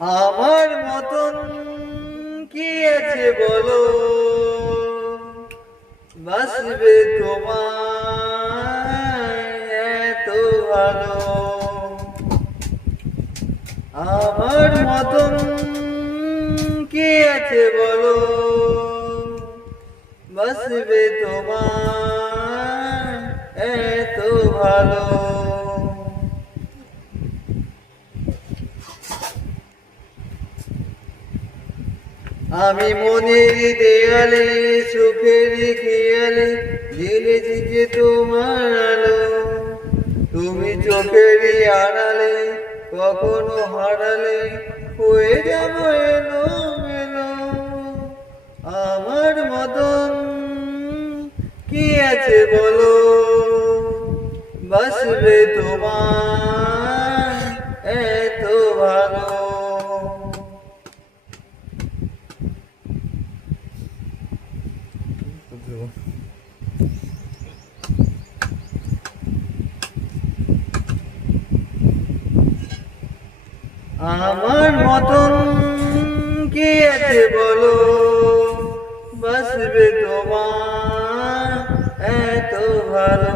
আমার মতন কি আছে বলো, বাসবে তোমার এত ভালো। আমার মতন কি আছে বলো, বাসবে তোমার এত ভালো। আমি মনের দেয়ালে সুখের খেয়ালে জ্বেলেছি যে তোমার আলো। তুমি চোখেরই আড়ালে কখনো হারালে হয়ে যাব এলোমেলো। আমার মতন কি আছে বলো, বাসবে তোমার এত ভালো। আমার মতন কি আছে বলো, বাসবে তোমার এত ভালো।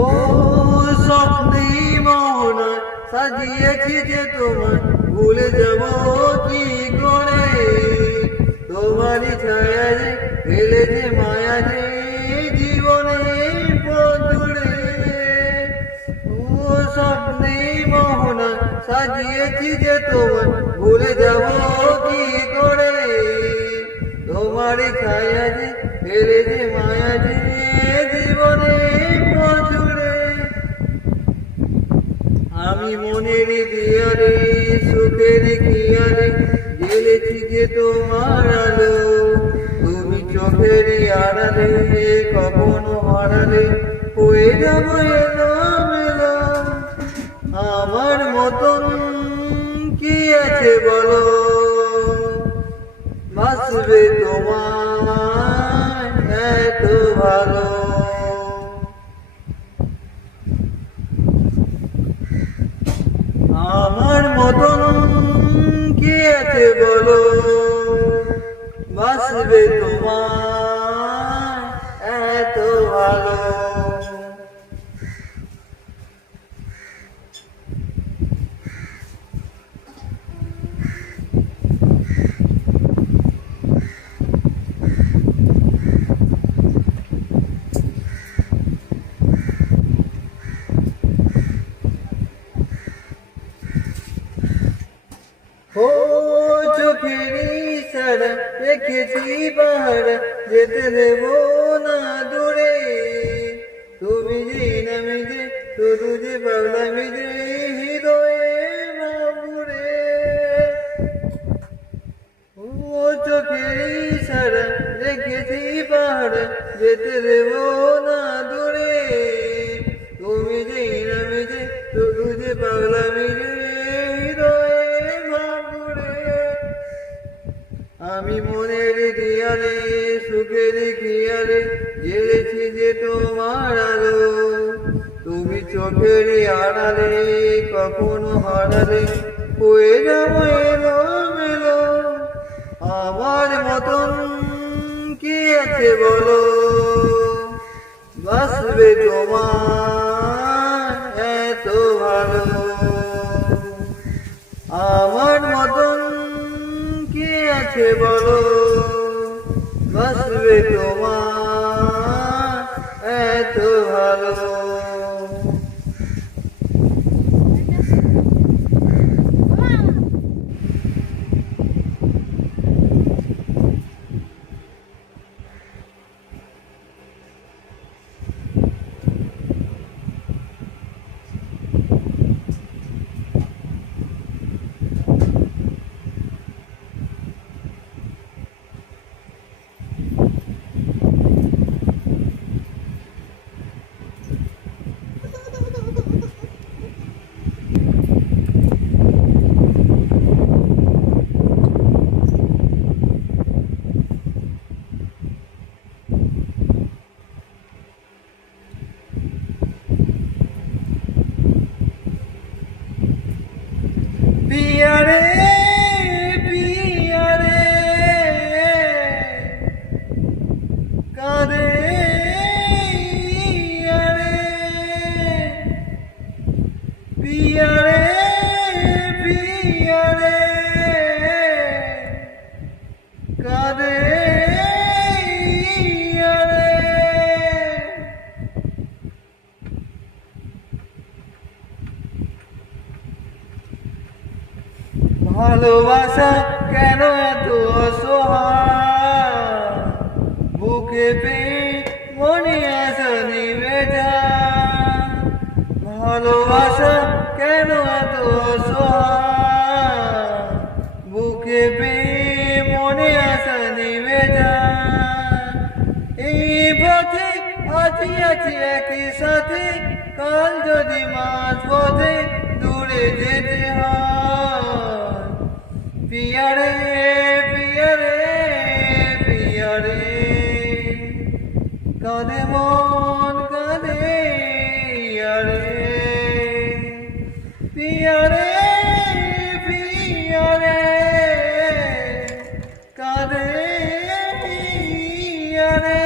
ও স্বপ্নে মোহনা সাজিয়েছি যে তোমার, ভুলে যাব কি করে। তোমারই ছায়া যে ফেলে যে মায়া যে জীবনে পথে। ও স্বপ্নে মোহনা সাজিয়েছি যে তোমার, ভুলে যাব কি করে। তোমারই ছায়া যে ফেলে যে মায়া যে জীবনে। আমি মনের দিয়ারে সুখের খেয়ালে জ্বেলেছি যে তোমার আলো। তুমি চোখের আড়ালে কখনো হারালে হয়ে যাব এলোমেলো। আমার মতন কি আছে বলো, বাসবে তোমার এত ভালো। আমার মতন কি আছে বলো, বাসবে তোমার এত ভালো। ও চোখের ইশারা রেখেছি পাহারা, যেতে দেব না দূরে। তুমি যে নামে যে শুধু যে পাগলামি যে হৃদয়ে বাবুরে। ও চোখের ইশারা রেখেছি পাহারা, যেতে দেব না দূরে। তুমি যে নামে যে শুধু যে পাগলামি যে আমি মনের দিয়ালে সুখের খেয়ালে জ্বেলেছি যে তোমার আলো। তুমি চোখের আড়ালে কখনো হারালে হয়ে যাব এলোমেলো। আমার মতন কি আছে বলো, বাসবে তোমার এত ভালো। আমার মতন কি আছে বলো, বাসবে তোমার এত ভালো। ভালোবাসা কেন এত অসহায়, বুকে পেয়ে মনে আশা নিভে যায়। ভালোবাসা কেন এত অসহায়, বুকে পেয়ে মনে আশা নিভে যায়। এই পথে আছি আছি একই সাথে, কাল যদি মাঝ পথে দূরে যেতে হয়। পিয়া রে পিয়া রে পিয়া রে, কাঁদে মন কাঁদে ইয়া রে। পিয়া রে পিয়া রে, কাঁদে ইয়া রে।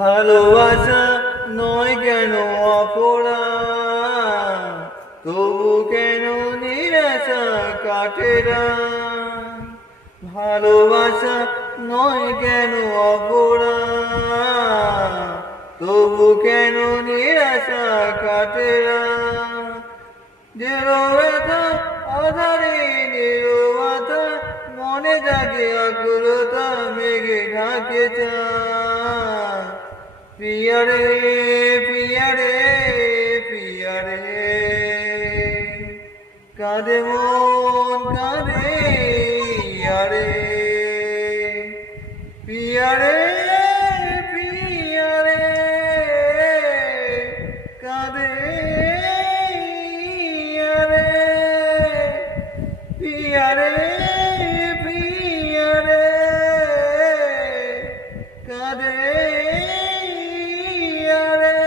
ভালোবাসা নয় কেন অপরাধ, তবু কেন নিরাশা কাটে না। ভালোবাসা নয় কেন অপরাধ, তবু কেন নিরাশা কাটে না। ব্যথা আধারে নীরবতা, মনে জাগে আকুলতা, মেঘে ঢাকে চাঁদ। পিয়া রে পিয়া রে পিয়া রে, কাঁদে মন কাঁদে ইয়া রে। পিয়া রে পিয়া রে, কাঁদে ইয়া রে। পিয়া রে পিয়া রে, কাঁদে ইয়া রে।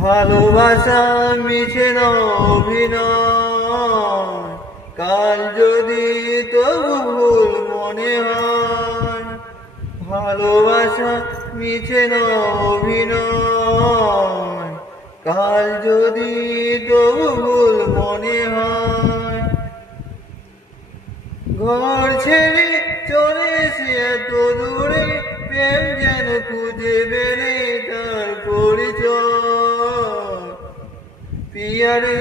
ভালোবাসা মিছে না অভিনয়, কাল যদি তবু ভুল মনে হয়। ভালোবাসা মিছে না অভিনয়, কাল যদি তবু ভুল মনে হয়। ঘর ছেড়ে চলে এসে এত দূরে, প্রেম যেন খুঁজে বেড়ে তার পরিচয়। পিয়া রে